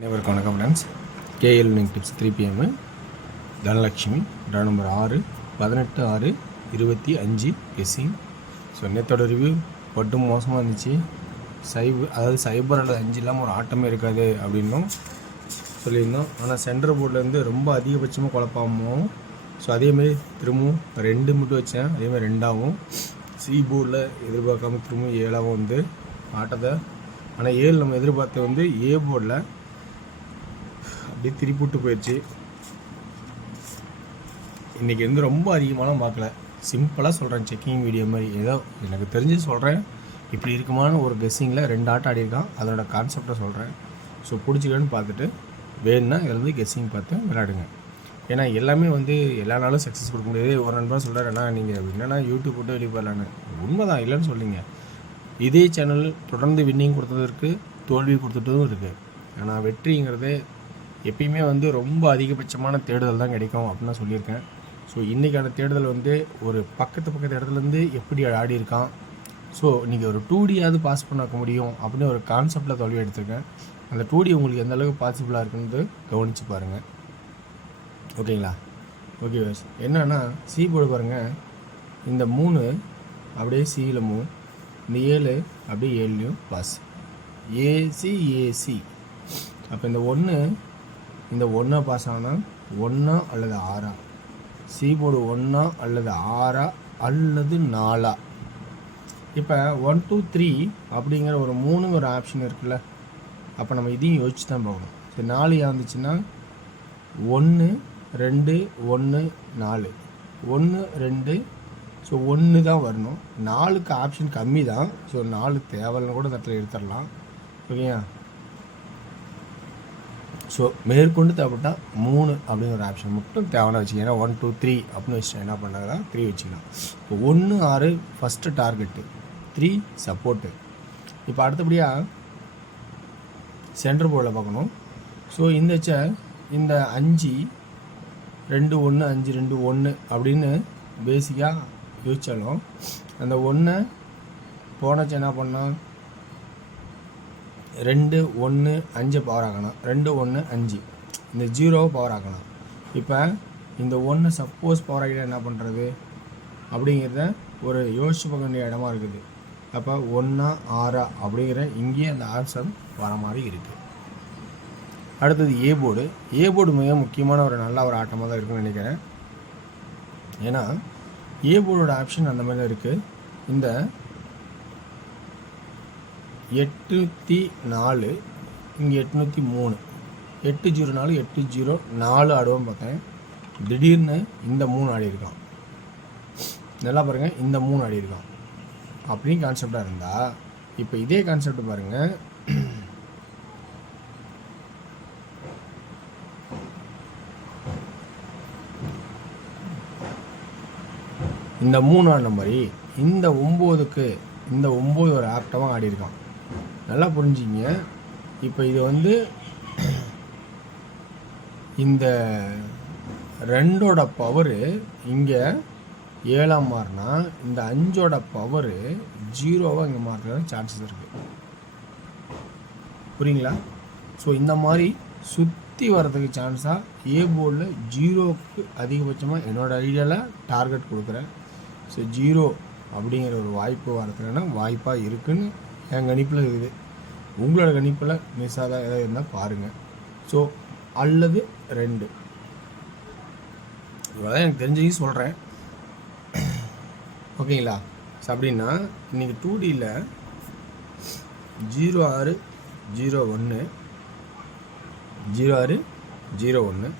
அனைவருக்கும் வணக்கம் friends. KL winning tips 3 PM. Dhanalakshmi draw number 6 18/6/25 guessing. So நேற்றோட ரிவ்யூ பட்டும் மோசமாக இருந்துச்சு. சைபர் அல்லது 5 இல்லாமல் ஒரு ஆட்டமே இருக்காது அப்படின்னும் சொல்லியிருந்தோம். ஆனால் சென்டர் போர்ட்லேருந்து ரொம்ப அதிகபட்சமாக குழப்பாமல், ஸோ அதேமாரி திரும்பவும் 2 மட்டும் வச்சேன். அதேமாதிரி 2ஆகவும் சி போர்டில் எதிர்பார்க்காம திரும்பவும் 7ஆகவும் வந்து ஆட்டத்தை, ஆனால் 7 நம்ம எதிர்பார்த்த வந்து ஏ போர்டில் அப்படியே திருப்பிவிட்டு போயிடுச்சு. இன்றைக்கி வந்து ரொம்ப அதிகமாலாம் பார்க்கல, சிம்பிளாக சொல்கிறேன். செக்கிங் வீடியோ மாதிரி ஏதோ எனக்கு தெரிஞ்சு சொல்கிறேன். இப்படி இருக்குமான ஒரு கெஸ்ஸிங்கில் 2 ஆட்டம் ஆடியிருக்கான், அதோட கான்செப்டை சொல்கிறேன். ஸோ பிடிச்சிக்கன்னு பார்த்துட்டு வேணுன்னா இதில் வந்து கெஸ்ஸிங் பார்த்து விளையாடுங்க. ஏன்னா எல்லாமே வந்து எல்லா நாளும் சக்ஸஸ் கொடுக்க முடியாது. ஒரு நண்பர் சொல்கிறார், ஏன்னா நீங்கள் என்னென்னா யூடியூப் போட்டு வெளியே போடலான்னு. உண்மைதான், இல்லைன்னு சொல்லிங்க. இதே சேனல் தொடர்ந்து வின்னிங் கொடுத்ததற்கு தோல்வி கொடுத்துட்டும் இருக்குது. ஆனால் வெற்றிங்கிறது எப்பயுமே வந்து ரொம்ப அதிகபட்சமான தேடுதல் தான் கிடைக்கும் அப்படின்னு நான் சொல்லியிருக்கேன். ஸோ இன்றைக்கான தேடுதல் வந்து ஒரு பக்கத்து இடத்துலேருந்து எப்படி ஆடி இருக்கான். ஸோ நீங்கள் ஒரு 2Dயாவது பாஸ் பண்ண முடியும் அப்படின்னு ஒரு கான்செப்டில் தோல்வி எடுத்திருக்கேன். அந்த 2D உங்களுக்கு எந்த அளவுக்கு பாசிபிளாக இருக்குன்னு கவனித்து பாருங்கள். ஓகேங்களா? Okay was. என்னன்னா சி போர்டு பாருங்கள். இந்த 3 அப்படியே சியில் மூவ், இந்த 7 அப்படியே 7லையும் பாஸ், ஏசி. அப்போ இந்த 1 பாஸ் ஆனால் 1 அல்லது 6, சி போர்டு 1 அல்லது 6 அல்லது 4. இப்போ 1 2 3 அப்படிங்கிற ஒரு 3 ஒரு ஆப்ஷன் இருக்குல்ல. அப்போ நம்ம இதையும் யோசிச்சு தான் போகணும். சரி, 4 இருந்துச்சுன்னா 1 2 1 4, 1 2, ஸோ 1 தான் வரணும். 4க்கு ஆப்ஷன் கம்மி தான். ஸோ 4 தேவைன்னு கூட தட்டில் எடுத்துடலாம். ஓகேயா? ஸோ மேற்கொண்டு தேவைப்பட்டால் 3 அப்படிங்கிற ஒரு ஆப்ஷன் மட்டும் தேவையான வச்சுக்கோங்க. ஏன்னா 1 2 3 அப்படின்னு வச்சுட்டேன், என்ன பண்ணாங்கன்னா 3 வச்சுக்கலாம். இப்போ 1 6 ஃபஸ்ட்டு டார்கெட்டு, 3 சப்போர்ட்டு. இப்போ அடுத்தபடியாக சென்டர் போர்டில் பார்க்கணும். ஸோ இந்த 5 2 1 5 2 1 அப்படின்னு பேசிக்காக யோசித்தாலும் அந்த 1 போனச்சு என்ன பண்ணால் 2 1 5 பவர் ஆக்கணும், 2 1 5 இந்த 0 பவர் ஆக்கணும். இப்போ இந்த 1 சப்போஸ் பவர் ஆகிட்டா என்ன பண்ணுறது அப்படிங்கிறத ஒரு யோசிச்சு பார்க்க வேண்டிய இடமா இருக்குது. அப்போ 1 6 அப்படிங்கிற இங்கேயே அந்த ஆப்ஷன் வர மாதிரி இருக்குது. அடுத்தது ஏ போர்டு மிக முக்கியமான ஒரு நல்ல ஒரு ஆட்டமாக தான் இருக்குன்னு நினைக்கிறேன். ஏன்னா ஏ போர்டோட ஆப்ஷன் அந்த மாதிரி தான் இருக்குது. இந்த 804 இங்கே 803, 804 804 ஆடுவோம் பார்த்தேன். திடீர்னு இந்த 3 ஆடி இருக்கான். நல்லா பாருங்கள், இந்த 3 ஆடி இருக்கான் அப்படின்னு கான்செப்டாக இருந்தால், இப்போ இதே கான்செப்ட் பாருங்கள். இந்த 3 ஆடின மாதிரி இந்த 9 ஒரு ஆக்டமாக ஆடி இருக்கான். நல்லா புரிஞ்சிங்க. இப்போ இது வந்து இந்த 2ஓட பவரு இங்கே 7ஆக மாறினா இந்த 5ஓட பவரு 0வாக இங்கே மாறுறதுக்கு சான்சஸ் இருக்குது. புரியுங்களா? ஸோ இந்த மாதிரி சுற்றி வர்றதுக்கு சான்ஸாக ஏ போர்டில் 0க்கு அதிகபட்சமாக என்னோடய ஐடியாவில் டார்கெட் கொடுக்குறேன். ஸோ 0 அப்படிங்கிற ஒரு வாய்ப்பு வரதுக்குன்னா வாய்ப்பாக இருக்குதுன்னு என் கணிப்பில் இருக்குது. உங்களோட கணிப்பில் மிஸ் ஆகாத எதாவது இருந்தால் பாருங்கள். ஸோ அல்லது 2 இவ்வளோதான் எனக்கு தெரிஞ்சதையும் சொல்கிறேன். ஓகேங்களா? ஸோ அப்படின்னா இன்றைக்கி 2Dயில் 06 01 06 01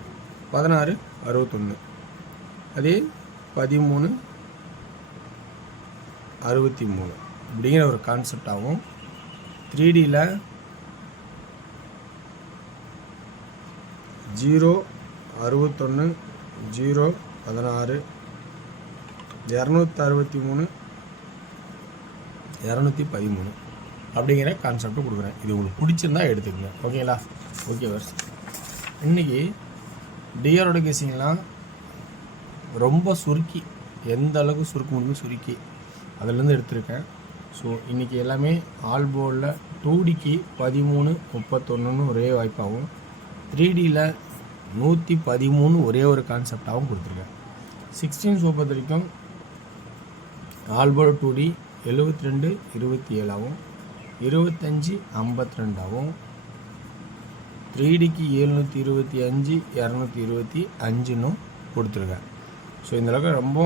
16 61, அதே 13 63 அப்படிங்கிற ஒரு கான்செப்ட் ஆகும். 3Dயில் 0 61 0 16 263 213 அப்படிங்கிற கான்செப்ட் கொடுக்குறேன். இது உங்களுக்கு பிடிச்சிருந்தா எடுத்துக்கங்க. ஓகேங்களா? ஓகே வர்ஸ். இன்றைக்கி டிஆரோட கேசிங்கெலாம் ரொம்ப சுருக்கி, எந்த அளவுக்கு சுருக்க முடியுமோ சுருக்கி அதிலேருந்து எடுத்திருக்கேன். ஸோ இன்றைக்கி எல்லாமே ஆல் போர்டில் 2Dக்கு 13 31 ஒரே வாய்ப்பாகவும் 3Dயில் 113 ஒரே ஒரு கான்செப்டாகவும் கொடுத்துருக்கேன். 16 பொறுத்த வரைக்கும் ஆல்போர்டு 2D 72 27ஆகவும் 25 52ஆகவும் 3Dக்கு 725 225ன்னு கொடுத்துருக்கேன். ஸோ இந்த அளவுக்கு ரொம்ப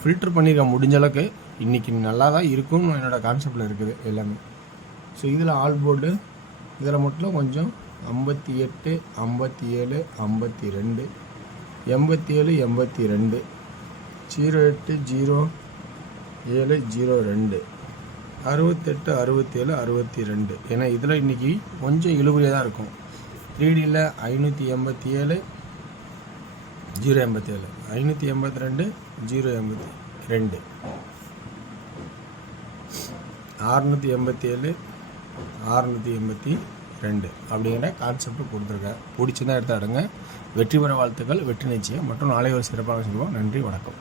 ஃபில்டர் பண்ணியிருக்கேன். முடிஞ்ச அளவுக்கு இன்றைக்கி நல்லா தான் இருக்கும்னு என்னோடய கான்செப்டில் இருக்குது எல்லாமே. ஸோ இதில் ஆல்போர்டு இதில் மட்டும் கொஞ்சம் 58 57 52 87 82 08 07 02 68 67 62. ஏன்னா இதில் இன்றைக்கி கொஞ்சம் இழுபறியாக தான் இருக்கும். 3Dயில் 587 087 582 082 687 682 அப்படிங்கிற கான்செப்ட் கொடுத்துருக்கேன். பிடிச்சிருந்தா எடுத்து ஆடுங்க. வெற்றி பெற வாழ்த்துக்கள். வெற்றி நிச்சயம். மற்றும் நாளை ஒரு சிறப்பாக சொல்லுவோம். நன்றி, வணக்கம்.